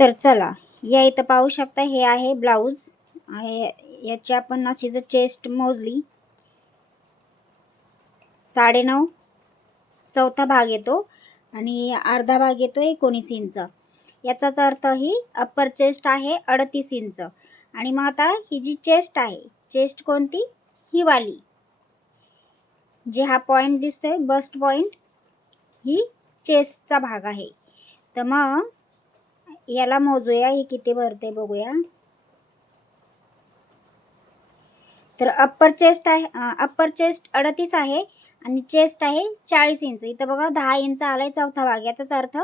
तर चला, या इथं पाहू शकता हे आहे ब्लाऊज आहे. याची आपण अशी जर चेस्ट मोजली 9.5 चौथा भाग येतो आणि अर्धा भाग येतो 19 इंच. याचाच अर्थ ही अप्पर चेस्ट आहे 38 इंच. आणि मग आता ही जी चेस्ट आहे, चेस्ट कोणती? ही वाली, जे हा पॉइंट दिसतोय बस्ट पॉइंट, ही चेस्टचा भाग आहे. तर मग याला मोजूया, ही किती भरते बघूया. तर अप्पर चेस्ट आहे, अप्पर चेस्ट 38 आहे आणि चेस्ट आहे 40 इंच. इथं बघा 10 इंच आलाय चौथा भाग. याचाच अर्थ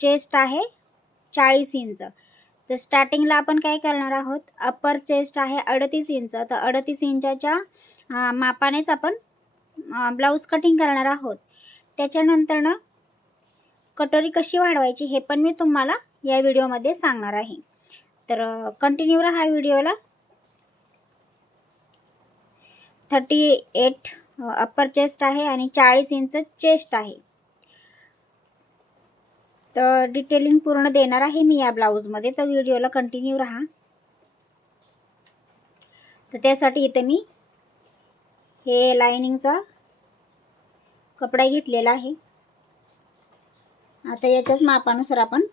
चेस्ट आहे 40 इंच. तर स्टार्टिंगला आपण काय करणार आहोत, अप्पर चेस्ट आहे 38 इंच. तर 38 इंचाच्या मापानेच आपण ब्लाऊज कटिंग करणार आहोत. त्याच्यानंतर ना कटोरी कशी वाढवायची हे पण मी तुम्हाला या व्हिडिओमध्ये सांगणार आहे. तर कंटिन्यू राहा व्हिडिओला. 38 अप्पर चेस्ट आहे आणि 40 इंच चेस्ट आहे. तर डिटेलिंग पूर्ण देणार आहे मी या ब्लाऊजमध्ये, तर व्हिडिओला कंटिन्यू राहा. तर त्यासाठी इथे मी हे लाइनिंगचा कपडा घेतलेला आहे. आता याच्याच मापानुसार आपण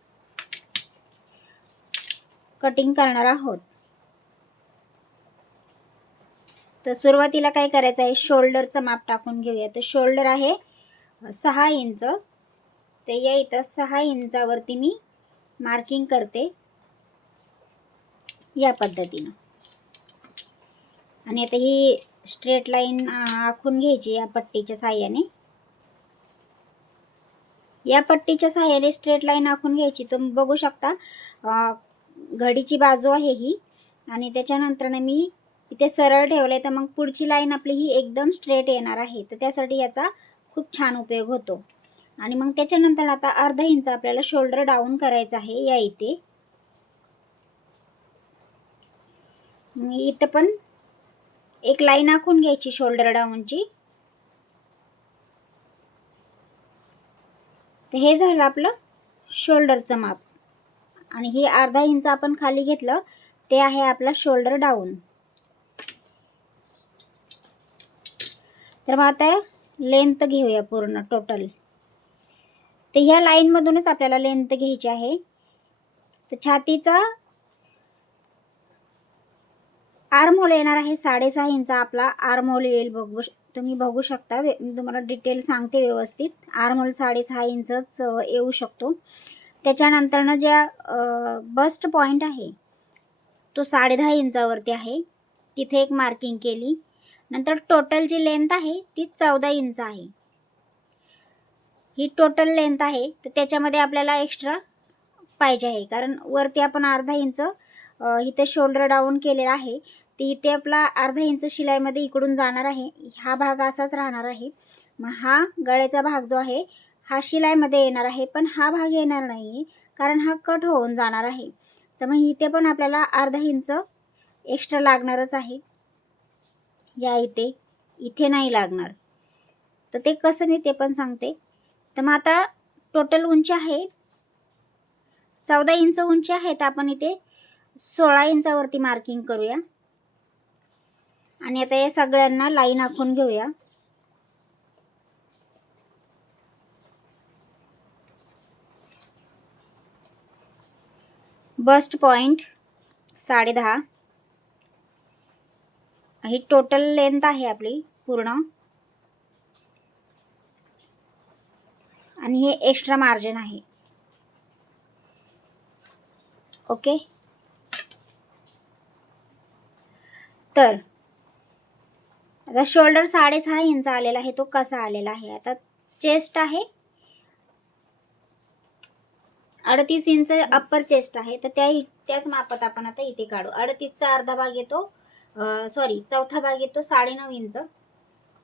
कटिंग करणार आहोत. तर सुरुवातीला काय करायचं आहे, शोल्डरचं माप टाकून घेऊया. तर शोल्डर आहे 6 इंच. ते या इथं 6 इंचावरती मी मार्किंग करते या पद्धतीनं. आणि आता ही स्ट्रेट लाईन आखून घ्यायची या पट्टीच्या साहाय्याने. या पट्टीच्या साहाय्याने स्ट्रेट लाईन आखून घ्यायची. तुम्ही बघू शकता घडीची बाजू आहे ही, आणि त्याच्यानंतर मी इथे सरळ ठेवलंय. तर मग पुढची लाईन आपली ही एकदम स्ट्रेट येणार आहे. तर त्यासाठी याचा खूप छान उपयोग होतो. आणि मग त्याच्यानंतर आता अर्धा इंच आपल्याला शोल्डर डाऊन करायचं आहे या इथे. इथं पण एक लाईन आखून घ्यायची शोल्डर डाऊनची. तर हे झालं आपलं शोल्डरचं माप. आणि हे अर्धा इंच आपण खाली घेतलं, ते आहे आपला शोल्डर डाऊन. तर मग आता लेंथ घेऊया पूर्ण टोटल. तर ह्या लाईनमधूनच आपल्याला लेंथ घ्यायची आहे. तर छातीचा आर्म होल येणार आहे 6.5 इंच आपला आर्म होल येईल. तुम्ही बघू शकता, मी तुम्हाला डिटेल सांगते व्यवस्थित. आर्म होल 6.5 इंचच येऊ शकतो. त्याच्यानंतरनं ज्या बस्ट पॉइंट आहे तो 10.5 इंचावरती आहे, तिथे एक मार्किंग केली. नंतर टोटल जी लेंथ आहे ती 14 इंच आहे. ही टोटल लेंथ आहे. तर त्याच्यामध्ये आपल्याला एक्स्ट्रा पाहिजे आहे, कारण वरती आपण अर्धा इंच इथे शोल्डर डाऊन केलेला आहे. ते इथे आपला अर्धा इंच शिलाईमध्ये इकडून जाणार आहे. हा भाग असाच राहणार आहे. मग हा गळ्याचा भाग जो आहे हा शिलाईमध्ये येणार आहे, पण हा भाग येणार नाही कारण हा कट होऊन जाणार आहे. तर मग इथे पण आपल्याला अर्धा इंच एक्स्ट्रा लागणारच आहे. या इथे नाही लागणार. तर ते कसं मी ते पण सांगते. तर मग आता टोटल उंची आहे 14 इंच उंची आहे. तर आपण इथे 16 इंचावरती मार्किंग करूया. आणि आता या सगळ्यांना लाईन आखून घेऊया. बस्ट पॉइंट 10.5 ही टोटल लेंथ आहे आपली पूर्ण. आणि हे एक्स्ट्रा मार्जिन आहे. ओके. तर आता शोल्डर 6.5 इंच आलेला आहे. तो कसा आलेला आहे, आता चेस्ट आहे 38 इंच अप्पर चेस्ट आहे. तर त्याच मापात आपण आता इथे काढू. 38चा अर्धा भाग येतो, चौथा भाग येतो 9.5 इंच.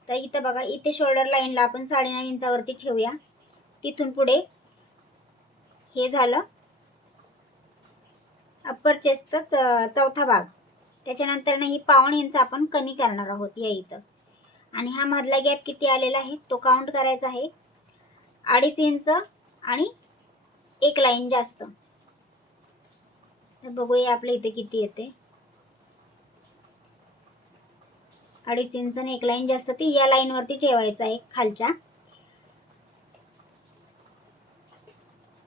तर इथे बघा, इथे शोल्डर लाईनला आपण 9.5 इंचावरती ठेवूया. तिथून पुढे हे झालं अप्पर चेस्टचा चौथा भाग. त्याच्यानंतर ही 1.5 इंच आपण कमी करणार आहोत या इथं. आणि हा मधला गॅप किती आलेला आहे तो काउंट करायचा आहे. 2.5 इंच आणि एक लाईन जास्त. तर बघूया आपल्या इथे किती येते. 2.5 इंच आणि एक लाईन जास्त ती या लाईनवरती ठेवायचं आहे खालच्या.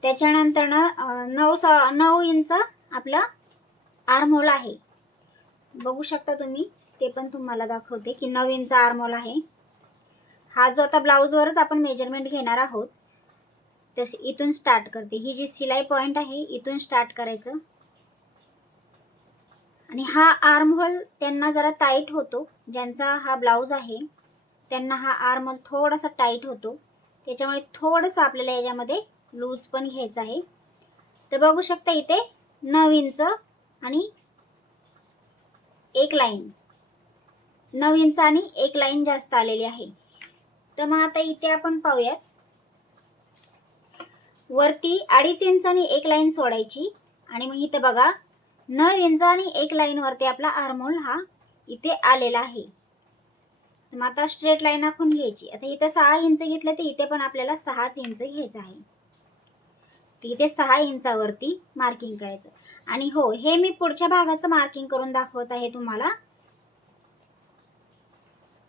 त्याच्यानंतर ना 9 इंच आपला आर्म होल आहे. बघू शकता तुम्ही, ते पण तुम्हाला दाखवते की 9 इंच आर्म होल आहे. हा जो आता ब्लाऊजवरच आपण मेजरमेंट घेणार आहोत, तसे इथून स्टार्ट करते. ही जी शिलाई पॉइंट आहे इथून स्टार्ट करायचं. आणि हा आर्म होल त्यांना जरा टाईट होतो, ज्यांचा हा ब्लाऊज आहे त्यांना हा आर्म होल थोडासा टाईट होतो, त्याच्यामुळे थोडंसं आपल्याला याच्यामध्ये लूज पण घ्यायचं आहे. तर बघू शकता इथे 9 इंच आणि एक लाईन, 9 इंच आणि एक लाईन जास्त आलेली आहे. तर मग आता इथे आपण पाहूयात, वरती 2.5 इंच आणि एक लाईन सोडायची. आणि मग इथे बघा 9 इंच आणि एक लाईन वरती आपला आर्म होल हा इथे आलेला आहे. तर मग आता स्ट्रेट लाईन आखून घ्यायची. आता इथे 6 इंच घेतलं तर इथे पण आपल्याला 6 इंच घ्यायचं आहे. इथे 6 इंचावरती मार्किंग करायचं. आणि हो, हे मी पुढच्या भागाचं मार्किंग करून दाखवत आहे तुम्हाला,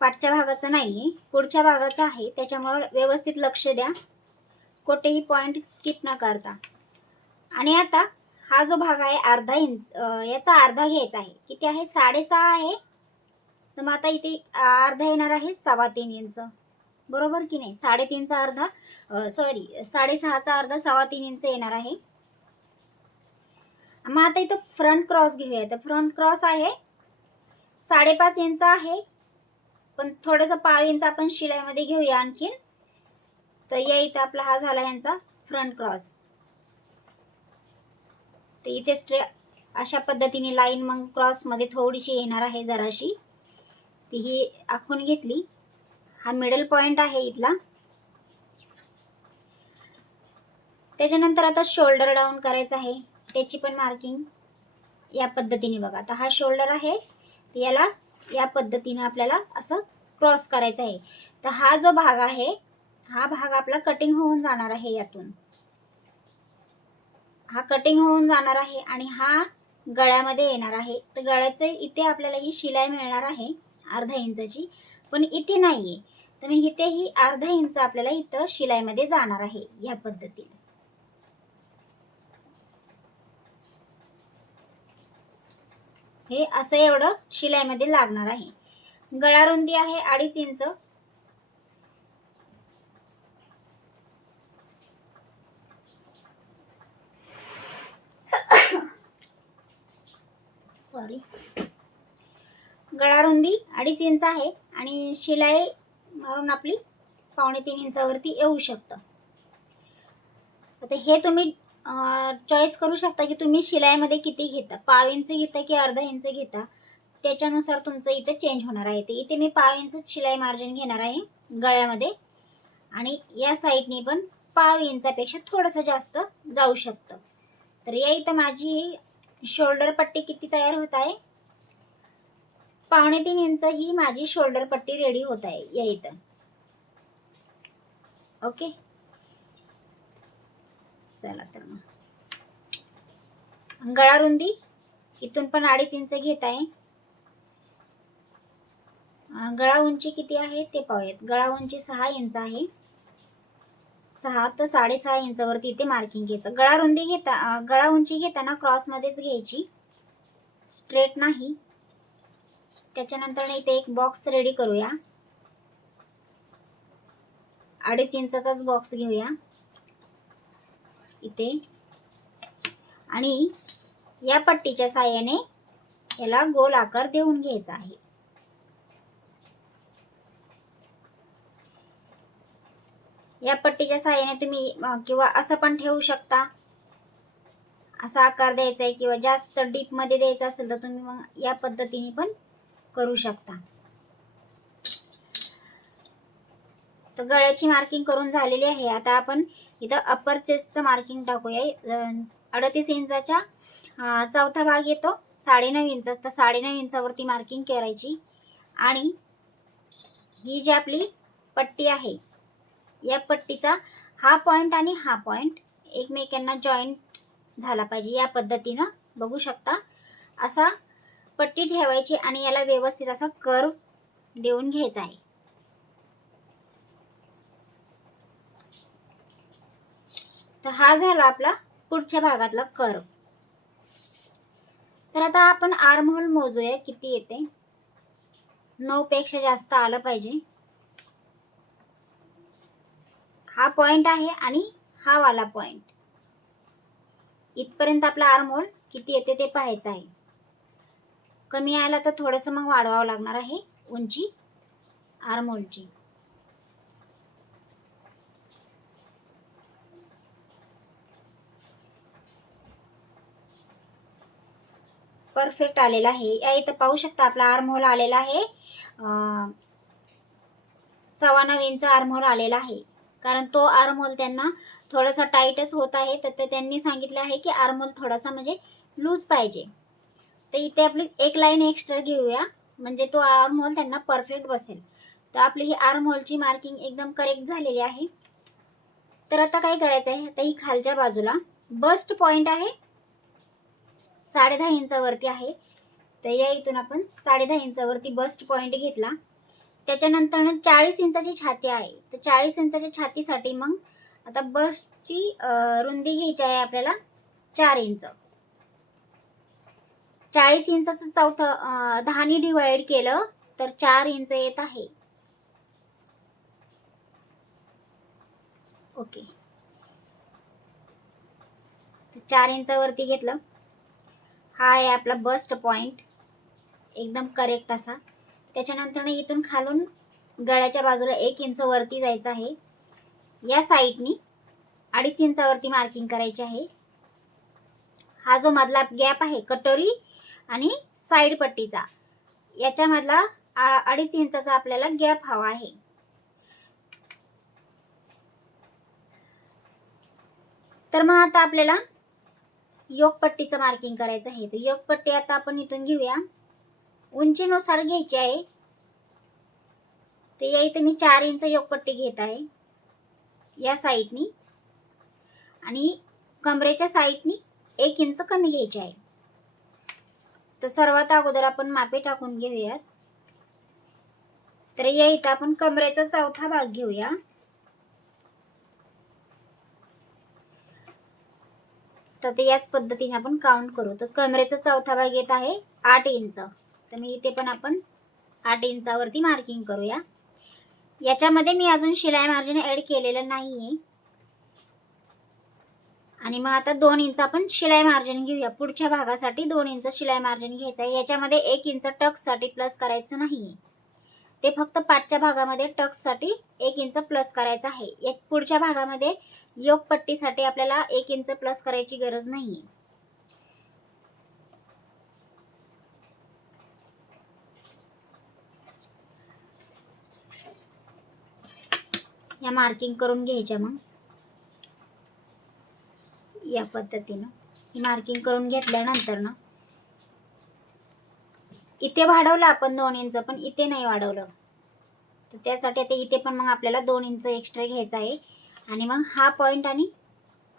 पाठच्या भागाचं नाहीये, पुढच्या भागाचं आहे. त्याच्यामुळे व्यवस्थित लक्ष द्या, कोठेही पॉइंट स्किप न करता. आणि आता हा जो भाग आहे अर्धा इंच, याचा अर्धा घ्यायचा आहे. किती आहे? 6.5 आहे. तर मग आता इथे अर्धा येणार आहे 3.25 इंच, बरोबर की नाही? 3.5चा अर्धा, सॉरी 6.5चा अर्धा 3.25 इंच येणार आहे. मग आता इथं फ्रंट क्रॉस घेऊया. तर फ्रंट क्रॉस आहे 5.5 इंच आहे, पण थोडंसं 1/2 इंच आपण शिलाईमध्ये घेऊया आणखीन. तर या इथं आपला हा झाला यांचा फ्रंट क्रॉस. तर इथे अशा पद्धतीने लाईन मग क्रॉसमध्ये थोडीशी येणार आहे जराशी, ती ही आखून घेतली. हा मिडल पॉइंट आहे इथला. त्याच्यानंतर आता शोल्डर डाऊन करायचं आहे, त्याची पण मार्किंग या पद्धतीने बघा. आता हा शोल्डर आहे, याला या पद्धतीने आपल्याला असं क्रॉस करायचं आहे. तर हा जो भाग आहे, हा भाग आपला कटिंग होऊन जाणार आहे यातून. हा कटिंग होऊन जाणार आहे आणि हा गळ्यामध्ये येणार आहे. तर गळ्याचे इथे आपल्याला ही शिलाई मिळणार आहे अर्धा इंचची, पण इथे नाहीये. तर मी इथे ही अर्धा इंच आपल्याला इथं शिलाईमध्ये जाणार आहे या पद्धतीने. हे असं एवढं शिलाईमध्ये लागणार आहे. गळा रुंदी आहे 2.5 इंच. सॉरी, गळा रुंदी 2.5 इंच आहे आणि शिलाई मारून आपली 3.25 इंचावरती येऊ शकतं. आता हे तुम्ही चॉईस करू शकता की तुम्ही शिलाईमध्ये किती घेता, 1/2 इंच घेता की अर्धा इंच घेता, त्याच्यानुसार तुमचं इथे चेंज होणार आहे. ते इथे मी 1/2 इंच शिलाई मार्जिन घेणार आहे गळ्यामध्ये, आणि या साईडने पण 1/2 इंचापेक्षा थोडंसं जास्त जाऊ शकतं. तर या इथं माझी शोल्डर पट्टी किती तयार होत आहे, 3.25 इंच ही माझी शोल्डर पट्टी रेडी होत आहे या इथं. ओके, चला तर मग गळा रुंदी इथून पण 2.5 इंच घेत आहे. गळा उंची किती आहे ते पाहूयात. गळा उंची 6 इंच आहे. 6 तर 6.5 इंचावरती इथे मार्किंग घ्यायचं. गळा रुंदी गळा उंची घेताना क्रॉसमध्येच घ्यायची, स्ट्रेट नाही. त्याच्यानंतर इथे एक बॉक्स रेडी करूया. 2.5 इंचाचाच बॉक्स घेऊया इथे, आणि या पट्टीच्या साहाय्याने याला गोल आकार देऊन घ्यायचा आहे. या पट्टीच्या साहाय्याने तुम्ही किंवा असं पण ठेवू शकता, असा आकार द्यायचा आहे, किंवा जास्त डीप मध्ये द्यायचा असेल तर तुम्ही मग या पद्धतीने पण करू शकता. तर गळ्याची मार्किंग करून झालेली आहे. आता आपण इथं अप्पर चेस्टचं मार्किंग टाकूया. 38 इंचाच्या चौथा भाग येतो 9.5 इंच, तर 9.5 इंचावरती मार्किंग करायची. आणि ही जी आपली पट्टी आहे, या पट्टीचा हा पॉइंट आणि हा पॉइंट एकमेकांना जॉईंट झाला पाहिजे या पद्धतीनं बघू शकता असा पट्टी ठेवायची आणि याला व्यवस्थित असा कर्व देऊन घ्यायचा आहे. तर हा झाला आपला पुढच्या भागातला कर्व. तर आता आपण आर्म होल मोजूया किती येते. 9 पेक्षा जास्त आलं पाहिजे. हा पॉइंट आहे आणि हा वाला पॉइंट इथपर्यंत आपला आर्म होल किती येते ते पाहायचं आहे. कमी आला तर थोडंसं मग वाढवावं लागणार आहे उंची आर्म होलची. परफेक्ट आलेला आहे. या इथं पाहू शकता आपला आर्म होल आलेला आहे 9.25 इंच आर्म होल आलेला आहे. कारण तो आर्म होल त्यांना थोडासा टाईटच होत आहे, तर ते त्यांनी सांगितले आहे की आर्म होल थोडासा म्हणजे लूज पाहिजे. तर इथे आपली एक लाईन एक्स्ट्रा घेऊया म्हणजे तो आर्म होल त्यांना परफेक्ट बसेल. तर आपली ही आर्म होलची मार्किंग एकदम करेक्ट झालेली आहे. तर आता काय करायचं आहे, आता ही खालच्या बाजूला बस्ट पॉइंट आहे 10.5 इंचावरती आहे. तर या इथून आपण 10.5 इंचावरती बस्ट पॉइंट घेतला. त्याच्यानंतर 40 इंचाची छाती आहे. तर 40 इंचाच्या छातीसाठी मग आता बस्टची रुंदी घ्यायची आहे आपल्याला 4 इंच. 40 इंचाचं चौथं 10 डिवाइड केलं तर 4 इंच येत आहे. ओके, 4 इंचावरती घेतलं. हा आहे आपला बस्ट पॉइंट एकदम करेक्ट असा. त्याच्यानंतर इथून खालून गळ्याच्या बाजूला 1 इंच वरती जायचं आहे. या साईडनी 2.5 इंचावरती मार्किंग करायची आहे. हा जो मधला गॅप आहे कटोरी आणि साईड पट्टीचा याच्यामधला 2.5 इंचाचा आपल्याला गॅप हवा आहे. तर मग आता आपल्याला योगपट्टीचं मार्किंग करायचं आहे. तर योगपट्टी आता आपण इथून घेऊया, उंचीनुसार घ्यायची आहे. तर या इथे मी 4 इंच योगपट्टी घेत आहे या साईडनी आणि कमरेच्या साईडनी 1 इंच कमी घ्यायची आहे. तर सर्वात अगोदर आपण मापे टाकून घेऊयात. तर या इथं आपण कमरेचा चौथा भाग घेऊया. तर ते याच पद्धतीने आपण काउंट करू. तर कमरेचा चौथा भाग येत आहे 8 इंच. तर मी इथे पण आपण 8 इंचावरती मार्किंग करूया. याच्यामध्ये मी अजून शिलाई मार्जिन ऍड केलेलं नाहीये. आणि मग आता 2 इंच आपण शिलाई मार्जिन घेऊया. पुढच्या भागासाठी 2 इंच शिलाई मार्जिन घ्यायचं आहे. याच्यामध्ये 1 इंच टक्ससाठी प्लस करायचं नाहीये. ते फक्त पाठच्या भागामध्ये टक्ससाठी 1 इंच प्लस करायचं आहे. या पुढच्या भागामध्ये योगपट्टीसाठी आपल्याला 1 इंच प्लस करायची गरज नाहीये. या मार्किंग करून घ्यायच्या. मग या पद्धतीनं ही मार्किंग करून घेतल्यानंतर ना इथे वाढवलं आपण 2 इंच, पण इथे नाही वाढवलं. तर त्यासाठी आता इथे पण मग आपल्याला 2 इंच एक्स्ट्रा घ्यायचा आहे आणि मग हा पॉइंट आणि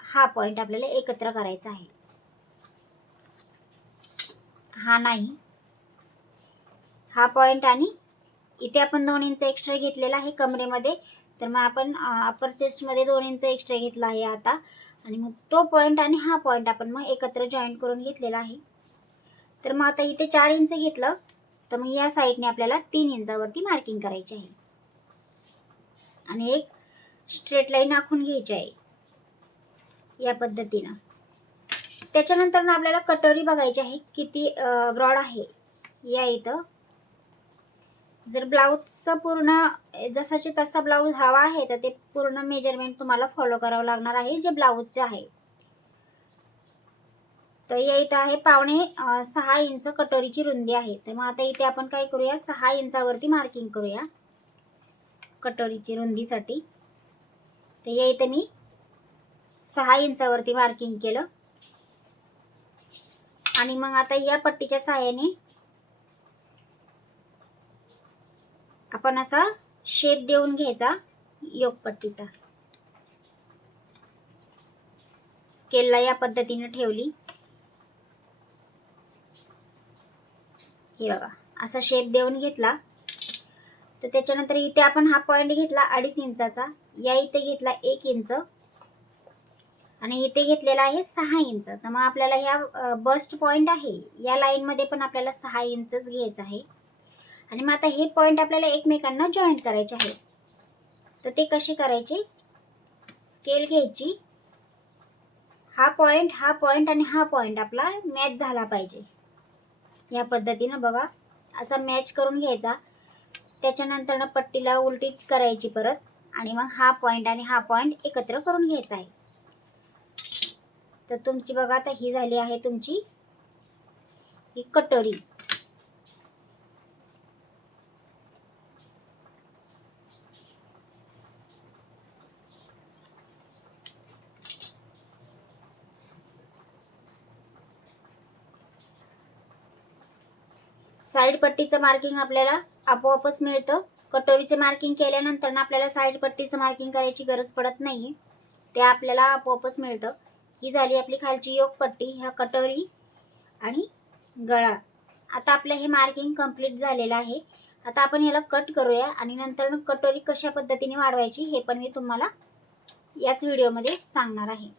हा पॉइंट आपल्याला एकत्र करायचा आहे. हा नाही, हा पॉइंट आणि इथे आपण 2 इंच एक्स्ट्रा घेतलेला आहे कमरेमध्ये. तर मग आपण अपर चेस्टमध्ये 2 इंच एक्स्ट्रा घेतला आहे आता आणि मग तो पॉइंट आणि हा पॉइंट आपण मग एकत्र जॉईन करून घेतलेला आहे. तर मग आता इथे 4 इंच घेतलं तर मग या साईडने आपल्याला 3 इंचावरती मार्किंग करायची आहे आणि एक स्ट्रेट लाईन आखून घ्यायची आहे या पद्धतीनं. त्याच्यानंतर ना आपल्याला कटोरी बघायची आहे किती ब्रॉड आहे. या इथं जर ब्लाऊजचं पूर्ण जसाची तसा ब्लाऊज हवा आहे तर ते पूर्ण मेजरमेंट तुम्हाला फॉलो करावं लागणार आहे जे ब्लाऊजचे आहे. तर या इथं आहे 5.25 इंच कटोरीची रुंदी आहे. तर मग आता इथे आपण काय करूया, 6 इंचावरती मार्किंग करूया कटोरीची रुंदीसाठी. तर या इथे मी 6 इंचावरती मार्किंग केलं आणि मग आता या पट्टीच्या सहाय्याने आपण असा शेप देऊन घ्यायचा योगपट्टीचा. स्केलला या पद्धतीने ठेवली हे बघा असा शेप देऊन घेतला. तर त्याच्यानंतर इथे आपण हा पॉईंट घेतला 2.5 इंचाचा, या इथे घेतला 1 इंच आणि इथे घेतलेला आहे 6 इंच. तर मग आपल्याला ह्या बस्ट पॉईंट आहे या लाईनमध्ये पण आपल्याला 6 इंचच घ्यायचं आहे. आणि मग आता हे पॉईंट आपल्याला एकमेकांना जॉईंट करायचे आहे. तर ते कसे करायचे, स्केल घ्यायची, हा पॉईंट आणि हा पॉईंट आपला मॅच झाला पाहिजे. या पद्धतीनं बघा असा मॅच करून घ्यायचा. त्याच्यानंतर पट्टीला उलटी करायची परत आणि मग हा पॉईंट आणि हा पॉईंट एकत्र करून घ्यायचा आहे. तर तुमची बघा आता ही झाली आहे तुमची ही कटोरी. साईड पट्टीचं मार्किंग आपल्याला आपोआपच मिळतं. कटोरीचं मार्किंग केल्यानंतर ना आपल्याला साईड पट्टीचं मार्किंग करायची गरज पडत नाही, ते आपल्याला आपोआपच मिळतं. ही झाली आपली खालची योक पट्टी, ह्या कटोरी आणि गळा. आता आपलं हे मार्किंग कंप्लीट झालेलं आहे. आता आपण याला कट करूया आणि नंतर कटोरी कशा पद्धतीने वाढवायची हे पण मी तुम्हाला याच व्हिडिओमध्ये सांगणार आहे.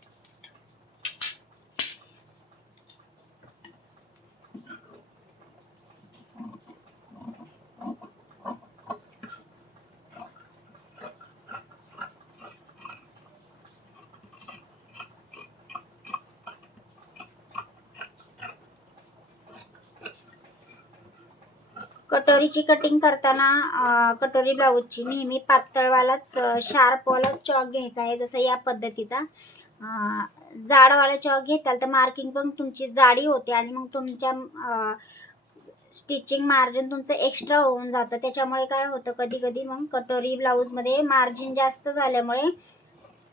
कटोरीची कटिंग करताना कटोरी ब्लाऊजची नेहमी पातळवालाच शार्पवाला चॉक घ्यायचा आहे. जसं या पद्धतीचा जाडवाला चॉक घेताल तर मार्किंग पण तुमची जाडी होते आणि मग तुमच्या स्टिचिंग मार्जिन तुमचं एक्स्ट्रा होऊन जातं. त्याच्यामुळे काय होतं कधी कधी मग कटोरी ब्लाऊजमध्ये मार्जिन जास्त झाल्यामुळे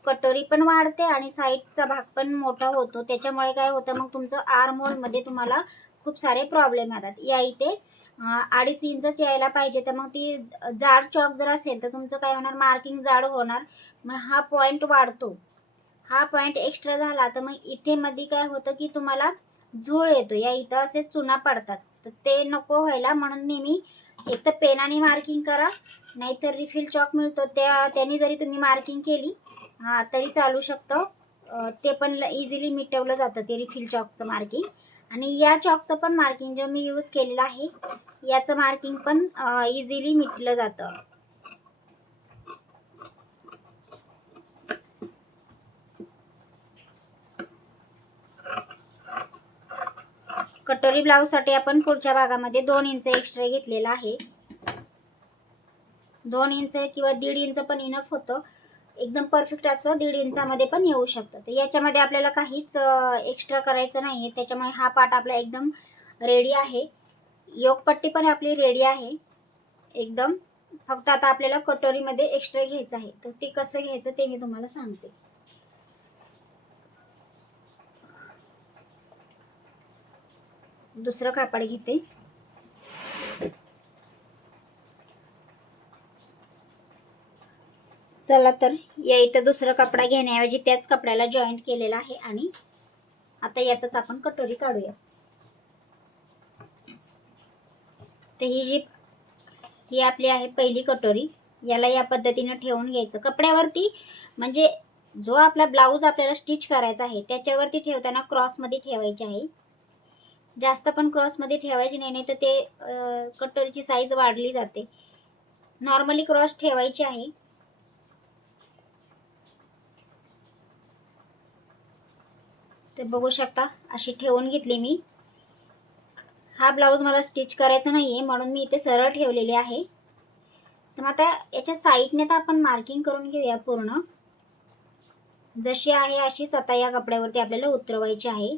कटोरी पण वाढते आणि साईडचा भाग पण मोठा होतो. त्याच्यामुळे काय होतं मग तुमचं आर्म होलमध्ये तुम्हाला खूप सारे प्रॉब्लेम येतात. या इथे 2.5 इंचच यायला पाहिजे, तर मग ती जाड चॉक जर असेल तर तुमचं काय होणार, मार्किंग जाड होणार. मग हा पॉईंट वाढतो, हा पॉईंट एक्स्ट्रा झाला तर मग इथे मध्ये काय होतं की तुम्हाला झूळ येतो, या इथं असे चुना पडतात. तर ते नको व्हायला म्हणून नेहमी एक तर पेनाने मार्किंग करा, नाहीतर रिफिल चॉक मिळतो त्याने जरी तुम्ही मार्किंग केली तरी चालू शकतं. ते पण इझिली मिटवलं जातं ते रिफिल चॉकचं मार्किंग. आणि या चॉकचं पण मार्किंग जे मी यूज केलेलं आहे याचं मार्किंग पण इझिली मिटलं जातं. कटोरी ब्लाऊजसाठी आपण पुढच्या भागामध्ये 2 इंच एक्स्ट्रा घेतलेला आहे. 2 इंच किंवा 1.5 इंच पण इनफ होतं. एकदम परफेक्ट असं 1.5 इंचामध्ये पण येऊ शकतं. तर याच्यामध्ये आपल्याला काहीच एक्स्ट्रा करायचं नाही आहे, त्याच्यामुळे हा पार्ट आपला एकदम रेडी आहे. योकपट्टी पण आपली रेडी आहे एकदम. फक्त आता आपल्याला कटोरीमध्ये एक्स्ट्रा घ्यायचं आहे. तर ते कसं घ्यायचं ते मी तुम्हाला सांगते. दुसरं कापड घेते. चला तर या इथं दुसरं कपडा घेण्याऐवजी त्याच कपड्याला जॉईंट केलेला आहे आणि आता यातच आपण कटोरी काढूया. तर ही आपली आहे पहिली कटोरी. याला या पद्धतीने ठेवून घ्यायचं कपड्यावरती, म्हणजे जो आपला ब्लाऊज आपल्याला स्टिच करायचा आहे त्याच्यावरती ठेवताना क्रॉसमध्ये ठेवायचे आहे. जास्त पण क्रॉसमध्ये ठेवायची नाही, तर ते कटोरीची साईज वाढली जाते. नॉर्मली क्रॉस ठेवायची आहे. ते बघू शकता अशी ठेवून घेतली मी. हा ब्लाऊज मला स्टिच करायचा नाहीये म्हणून मी इथे सरळ ठेवलेले आहे. तर आता याच्या साईडने तर आपण मार्किंग करून घेऊया पूर्ण. जशी आहे अशीच आता या कपड्यावरती आपल्याला उतरवायची आहे.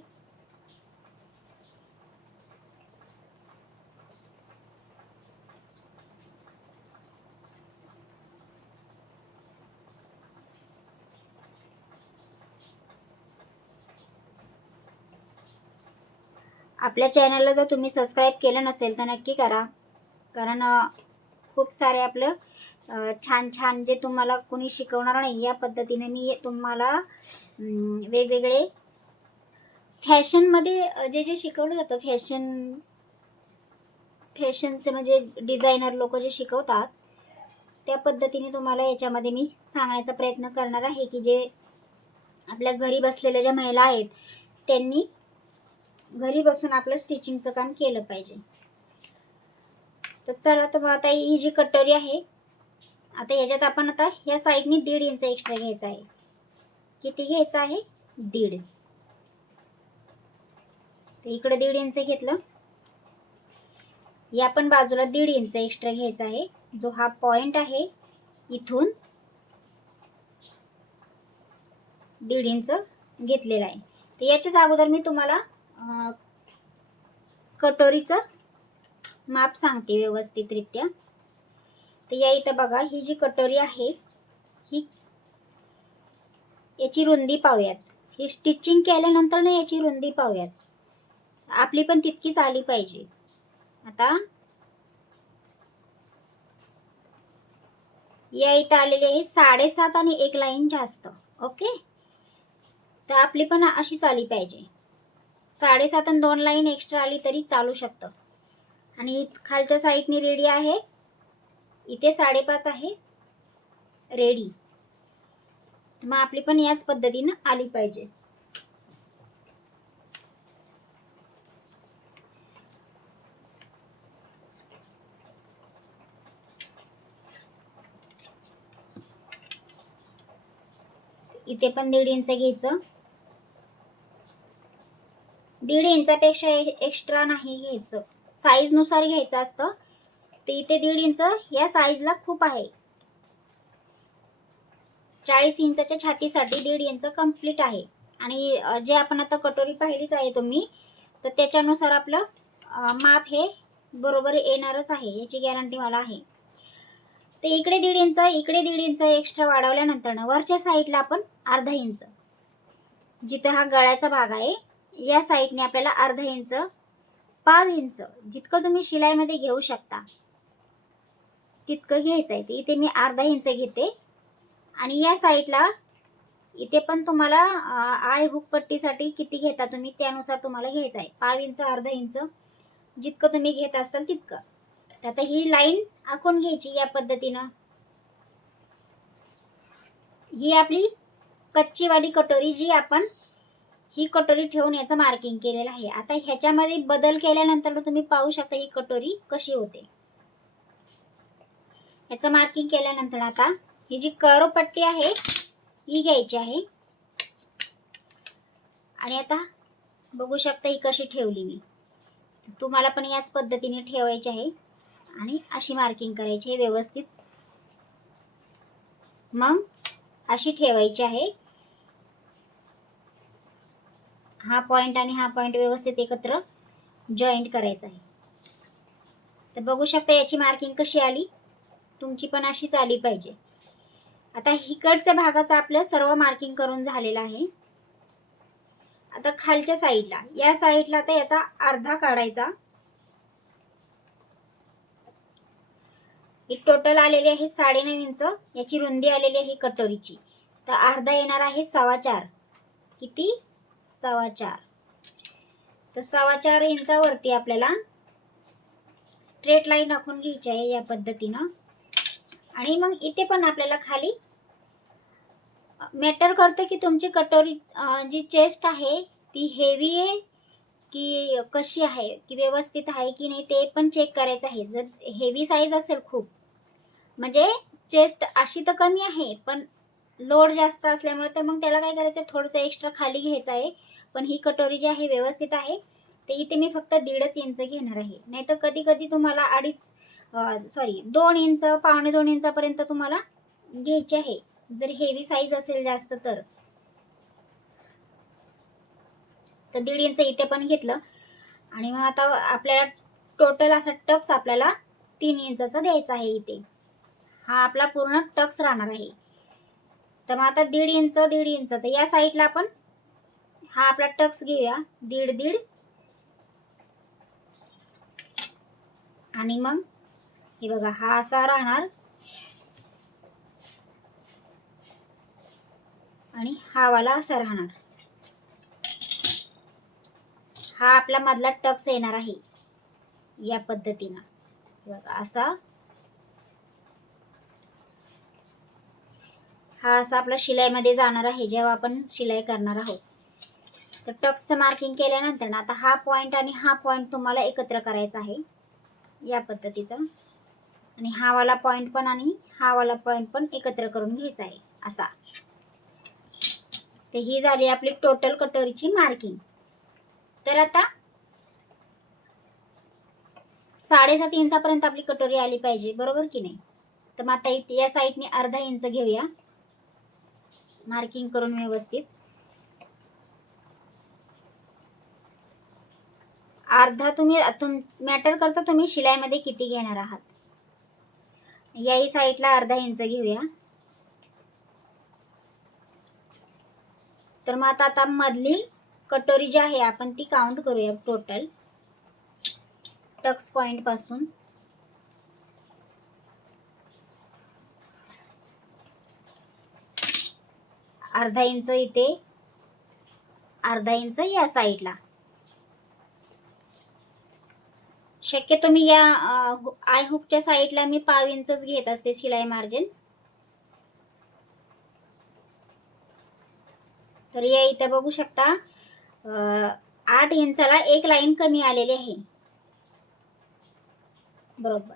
आपल्या चॅनलला जर तुम्ही सबस्क्राईब केलं नसेल तर नक्की करा, कारण खूप सारे आपलं छान छान जे तुम्हाला कोणी शिकवणार नाही या पद्धतीने मी तुम्हाला वेगवेगळे फॅशनमध्ये जे जे शिकवलं जातं, फॅशन फॅशनचे म्हणजे डिझायनर लोक जे शिकवतात त्या पद्धतीने तुम्हाला याच्यामध्ये मी सांगण्याचा प्रयत्न करणार आहे की जे आपल्या घरी बसलेल्या ज्या महिला आहेत त्यांनी घरी बसून आपलं स्टिचिंगचं काम केलं पाहिजे. तर चला, तर आता ही जी कटोरी आहे, आता याच्यात आपण आता या साईडनी 1.5 इंच एक्स्ट्रा घ्यायचा आहे. किती घ्यायचं आहे? 1.5. तर इकडे 1.5 इंच घेतलं, या पण बाजूला 1.5 इंच एक्स्ट्रा घ्यायचा आहे. जो हा पॉइंट आहे इथून 1.5 इंच घेतलेला आहे. तर याच्याच अगोदर मी तुम्हाला कटोरीचं माप सांगते व्यवस्थितरित्या. तर या इथं बघा, ही जी कटोरी आहे ही याची रुंदी पाहूयात. ही स्टिचिंग केल्यानंतर ना याची रुंदी पाहूयात. आपली पण तितकीच आली पाहिजे. आता या इथं आलेली आहे 7.5 आणि 1 लाईन जास्त. ओके, तर आपली पण अशीच आली पाहिजे. 7.5 आणि 2 लाईन एक्स्ट्रा आली तरी चालू शकतं. आणि खालच्या साईडनी रेडी आहे, इथे 5.5 आहे रेडी. मग आपली पण याच पद्धतीनं आली पाहिजे. इथे पण 1.5 इंच घ्यायचं. 1.5 इंचापेक्षा एक्स्ट्रा नाही घ्यायचं, साईज नुसार घ्यायचं असतं. तर इथे 1.5 इंच या साईजला खूप आहे. 40 इंचाच्या छातीसाठी 1.5 इंच कम्प्लीट आहे. आणि जे आपण आता कटोरी पाहिलीच आहे तुम्ही, तर त्याच्यानुसार आपलं माप हे बरोबर येणारच आहे, याची गॅरंटी मला आहे. तर इकडे 1.5 इंच, इकडे 1.5 इंच एक्स्ट्रा वाढवल्यानंतर ना वरच्या साईडला आपण अर्धा इंच, जिथं हा गळ्याचा भाग आहे या साईडने आपल्याला अर्धा इंच, पाव इंच, जितकं तुम्ही शिलाईमध्ये घेऊ शकता तितकं घ्यायचं आहे. तर इथे मी अर्धा इंच घेते. आणि या साईडला इथे पण तुम्हाला आय हुक पट्टीसाठी किती घेता तुम्ही त्यानुसार तुम्हाला घ्यायचं आहे. पाव इंच, अर्धा इंच, जितकं तुम्ही घेत असाल तितकं. तर आता ही लाईन आखून घ्यायची या पद्धतीनं. ही आपली कच्चीवाली कटोरी, जी आपण ही कटोरी ठेवून याचं मार्किंग केलेलं आहे. आता ह्याच्यामध्ये बदल केल्यानंतर तुम्ही पाहू शकता ही कटोरी कशी होते. याचं मार्किंग केल्यानंतर आता ही जी कर्व पट्टी आहे ही घ्यायची आहे. आणि आता बघू शकता ही कशी ठेवली मी. तुम्हाला पण याच पद्धतीने ठेवायची आहे आणि अशी मार्किंग करायची आहे व्यवस्थित. मग अशी ठेवायची आहे. हा पॉइंट आणि हा पॉइंट व्यवस्थित एकत्र जॉईंट करायचा आहे. तर बघू शकता याची मार्किंग कशी आली. तुमची पण अशीच आली पाहिजे. आता हिकडच्या भागाचं आपलं सर्व मार्किंग करून झालेलं आहे. आता खालच्या साईडला, या साईडला आता याचा अर्धा काढायचा. ही टोटल आलेली आहे 9.5 इंच, याची रुंदी आलेली आहे कटोरीची. तर अर्धा येणार आहे 4.25. किती? 4.25. तर 4.25 इंचावरती आपल्याला स्ट्रेट लाईन आखून घ्यायची आहे या पद्धतीनं. आणि मग इथे पण आपल्याला खाली मॅटर करतं की तुमची कटोरी जी चेस्ट आहे ती हेवी आहे की कशी आहे, की व्यवस्थित आहे की नाही ते पण चेक करायचं आहे. जर हेवी साईज असेल खूप, म्हणजे चेस्ट अशी तर कमी आहे पण लोड जास्त असल्यामुळे, तर मग त्याला काय करायचं आहे, थोडंसं एक्स्ट्रा खाली घ्यायचं आहे. पण ही कटोरी जी आहे व्यवस्थित आहे. तर इथे मी फक्त 1.5 इंच घेणार आहे. नाहीतर कधी कधी तुम्हाला 2 इंच, पावणे 2 इंचापर्यंत तुम्हाला घ्यायची आहे जर हेवी साईज असेल जास्त तर. 1.5 इंच इथे पण घेतलं. आणि मग आता आपल्याला टोटल असा टक्स आपल्याला 3 इंचाचा द्यायचा आहे इथे. हा आपला पूर्ण टक्स राहणार आहे. तर मग आता 1.5 इंच, 1.5 इंच, तर या साईडला आपण हा आपला टक्स घेऊया 1.5. आणि मग हे बघा, हा असा राहणार आणि हा वाला असा राहणार. हा आपला मधला टक्स येणार आहे. या पद्धतीनं बघा असा हा असा आपला शिलाईमध्ये जाणार आहे जेव्हा आपण शिलाई करणार आहोत. तर टक्सचं मार्किंग केल्यानंतर ना आता हा पॉईंट आणि हा पॉईंट तुम्हाला एकत्र करायचा आहे या पद्धतीचा, आणि हा वाला पॉईंट पण आणि हा वाला पॉईंट पण एकत्र करून घ्यायचा आहे असा. तर ही झाली आपली टोटल कटोरीची मार्किंग. तर आता 7.5 इंचापर्यंत आपली कटोरी आली पाहिजे, बरोबर की नाही. तर मग आता या साईडने अर्धा इंच घेऊया मार्किंग करून व्यवस्थित. अर्धा तुम्ही मॅटर करता तुम्ही शिलाईमध्ये किती घेणार आहात. याही साईडला अर्धा इंच घेऊया. तर मग आता मधली कटोरी जी आहे आपण ती काउंट करूया टोटल टक्स पॉइंट पासून. अर्धा इंच इथे, अर्धा इंच या साईडला. शक्यतो मी या आय हुकच्या साईडला मी 1/2 इंचच घेत असते शिलाई मार्जिन. तर या इथे बघू शकता 8 इंचाला एक लाईन कमी आलेली आहे, बरोबर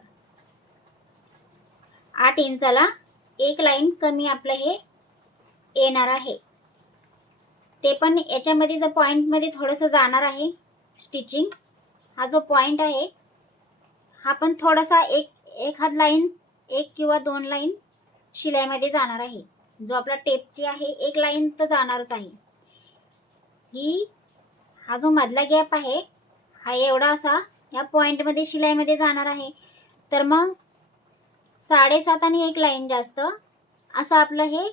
8 इंचाला एक लाईन कमी आपलं हे येणार आहे. ते पण याच्यामध्ये जर पॉइंटमध्ये थोडंसं जाणार आहे स्टिचिंग. हा जो पॉइंट आहे हा पण थोडासा एखाद लाईन, 1 किंवा 2 लाईन शिलाईमध्ये जाणार आहे. जो आपला टेपची आहे एक लाईन तर जाणारच आहे. हा जो मधला गॅप आहे हा एवढा असा या पॉइंटमध्ये शिलाईमध्ये जाणार आहे. तर मग 7.5 आणि एक लाईन जास्त असं आपलं हे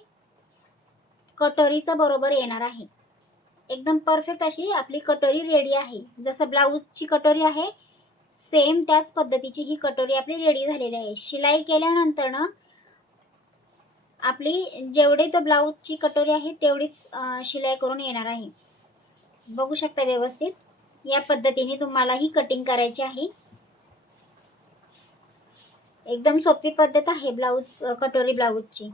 कटोरीचं बरोबर येणार आहे. एकदम परफेक्ट अशी आपली कटोरी रेडी आहे. जसं ब्लाऊजची कटोरी आहे सेम त्याच पद्धतीची ही कटोरी आपली रेडी झालेली आहे. शिलाई केल्यानंतर ना आपली जेवढी तो ब्लाऊजची कटोरी आहे तेवढीच शिलाई करून येणार आहे. बघू शकता व्यवस्थित या पद्धतीने तुम्हाला ही कटिंग करायची आहे. एकदम सोपी पद्धत आहे ब्लाऊज कटोरी ब्लाऊजची.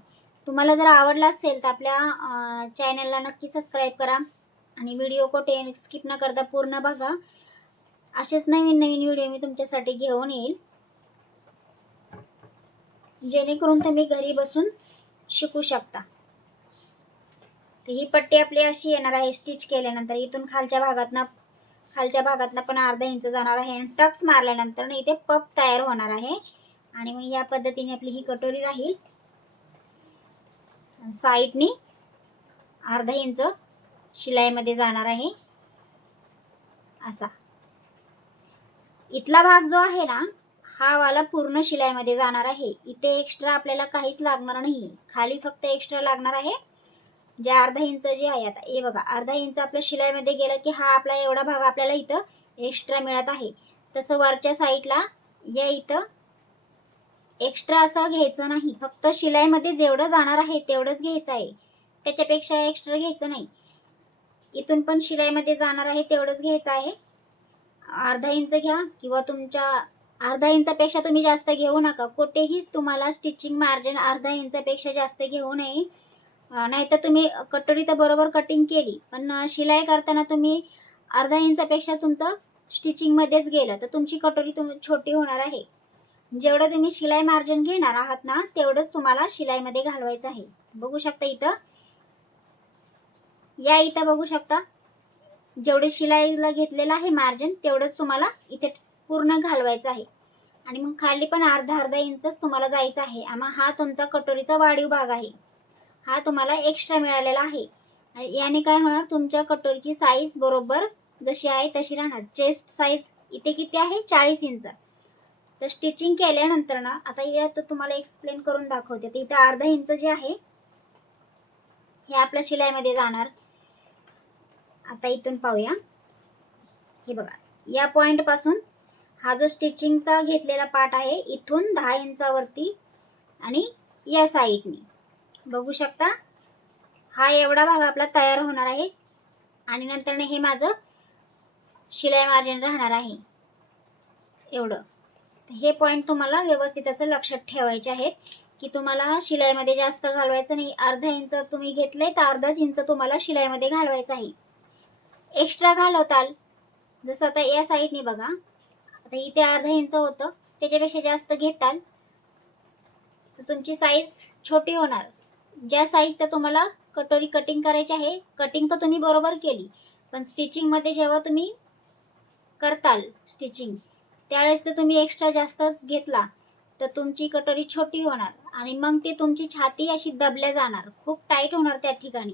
तुम्हाला जर आवडला असेल तर आपल्या चॅनलला नक्की सबस्क्राईब करा आणि व्हिडिओ कोठे स्किप न करता पूर्ण बघा. असेच नवीन नवीन व्हिडिओ मी तुमच्यासाठी घेऊन येईल जेणेकरून तुम्ही घरी बसून शिकू शकता. तर ही पट्टी आपली अशी येणार आहे स्टिच केल्यानंतर. इथून खालच्या भागातनं पण अर्धा इंच जाणार आहे आणि टक्स मारल्यानंतर इथे पप तयार होणार आहे. आणि मग या पद्धतीने आपली ही कटोरी राहील. साईडनी अर्धा इंच शिलाईमध्ये जाणार आहे असा. इथला भाग जो आहे ना हा वाला पूर्ण शिलाईमध्ये जाणार आहे. इथे एक्स्ट्रा आपल्याला काहीच लागणार नाही, खाली फक्त एक्स्ट्रा लागणार आहे जे अर्धा इंच जे आहे. आता हे बघा अर्धा इंच आपल्या शिलाईमध्ये गेलं की हा आपला एवढा भाग आपल्याला इथं एक्स्ट्रा मिळत आहे. तसं वरच्या साईडला या इथं एक्स्ट्रा असं घ्यायचं नाही, फक्त शिलाईमध्ये जेवढं जाणार आहे तेवढंच घ्यायचं आहे, त्याच्यापेक्षा एक्स्ट्रा घ्यायचं नाही. इथून पण शिलाईमध्ये जाणार आहे तेवढंच घ्यायचं आहे. अर्धा इंच घ्या किंवा तुमच्या अर्धा इंचापेक्षा तुम्ही जास्त घेऊ नका. कुठेहीच तुम्हाला स्टिचिंग मार्जिन अर्धा इंचापेक्षा जास्त घेऊ नये. नाहीतर तुम्ही कटोरी तर बरोबर कटिंग केली पण शिलाई करताना तुम्ही अर्धा इंचापेक्षा तुमचं स्टिचिंगमध्येच गेलं तर तुमची कटोरी छोटी होणार आहे. जेवढं तुम्ही शिलाई मार्जिन घेणार आहात ना तेवढंच तुम्हाला शिलाईमध्ये घालवायचं आहे. बघू शकता इथं या इथं बघू शकता जेवढे शिलाईला घेतलेलं आहे मार्जिन तेवढंच तुम्हाला इथे पूर्ण घालवायचं आहे. आणि मग खाली पण अर्धा इंचच तुम्हाला जायचं आहे. मग हा तुमचा कटोरीचा वाढीव भाग आहे, हा तुम्हाला एक्स्ट्रा मिळालेला आहे. याने काय होणार तुमच्या कटोरीची साईज बरोबर जशी आहे तशी राहणार. चेस्ट साईज इथे किती आहे 40 इंच. तर स्टिचिंग केल्यानंतर ना आता या तो तुम्हाला एक्सप्लेन करून दाखवते. तर इथे अर्धा इंच जे आहे हे आपल्या शिलाईमध्ये जाणार. आता इथून पाहूया. हे बघा या पॉइंट पासून हा जो स्टिचिंगचा घेतलेला पार्ट आहे इथून 10 इंचावरती आणि या साईडने बघू शकता हा एवढा भाग आपला तयार होणार आहे. आणि नंतर हे माझं शिलाई मार्जिन राहणार आहे. एवढं. हे पॉईंट तुम्हाला व्यवस्थित असं लक्षात ठेवायचे आहेत की तुम्हाला शिलाईमध्ये जास्त घालवायचं नाही. अर्धा इंच तुम्ही घेतलंय तर अर्धाच इंच तुम्हाला शिलाईमध्ये घालवायचं आहे. एक्स्ट्रा घालवताल, जसं आता या साईडने बघा, आता इथे अर्धा इंच होतं, त्याच्यापेक्षा जास्त घेताल तर तुमची साईज छोटी होणार. ज्या साईजचं तुम्हाला कटोरी कटिंग करायची आहे, कटिंग तर तुम्ही बरोबर केली, पण स्टिचिंगमध्ये जेव्हा तुम्ही करताल स्टिचिंग त्यावेळेस तर तुम्ही एक्स्ट्रा जास्तच घेतला तर तुमची कटोरी छोटी होणार आणि मग ती तुमची छाती अशी दबल्या जाणार, खूप टाईट होणार त्या ठिकाणी.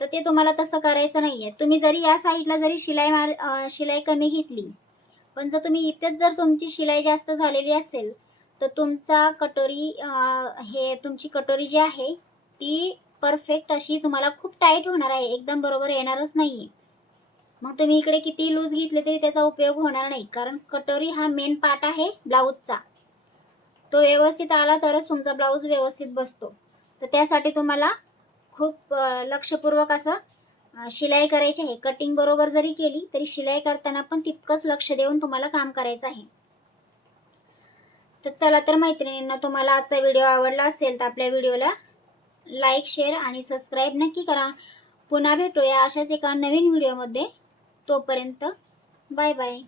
तर ते तुम्हाला तसं करायचं नाही आहे. तुम्ही जरी या साईडला जरी शिलाई कमी घेतली, पण जर तुम्ही इथेच जर तुमची शिलाई जास्त झालेली असेल तर तुमचा कटोरी हे तुमची कटोरी जी आहे ती परफेक्ट अशी तुम्हाला खूप टाईट होणार आहे, एकदम बरोबर येणारच नाही आहे. मग तुम्ही इकडे किती लूज घेतले तरी त्याचा उपयोग होणार नाही, कारण कटोरी हा मेन पार्ट आहे ब्लाऊजचा. तो व्यवस्थित आला तरच तुमचा ब्लाऊज व्यवस्थित बसतो. तर त्यासाठी तुम्हाला खूप लक्षपूर्वक असं शिलाई करायची आहे. कटिंग बरोबर जरी केली तरी शिलाई करताना पण तितकंच लक्ष देऊन तुम्हाला काम करायचं आहे. तर चला तर मैत्रिणींना, तुम्हाला आजचा व्हिडिओ आवडला असेल तर आपल्या व्हिडिओला लाईक, शेअर आणि सबस्क्राईब नक्की करा. पुन्हा भेटूया अशाच एका नवीन व्हिडिओमध्ये. तोपर्यंत बाय बाय.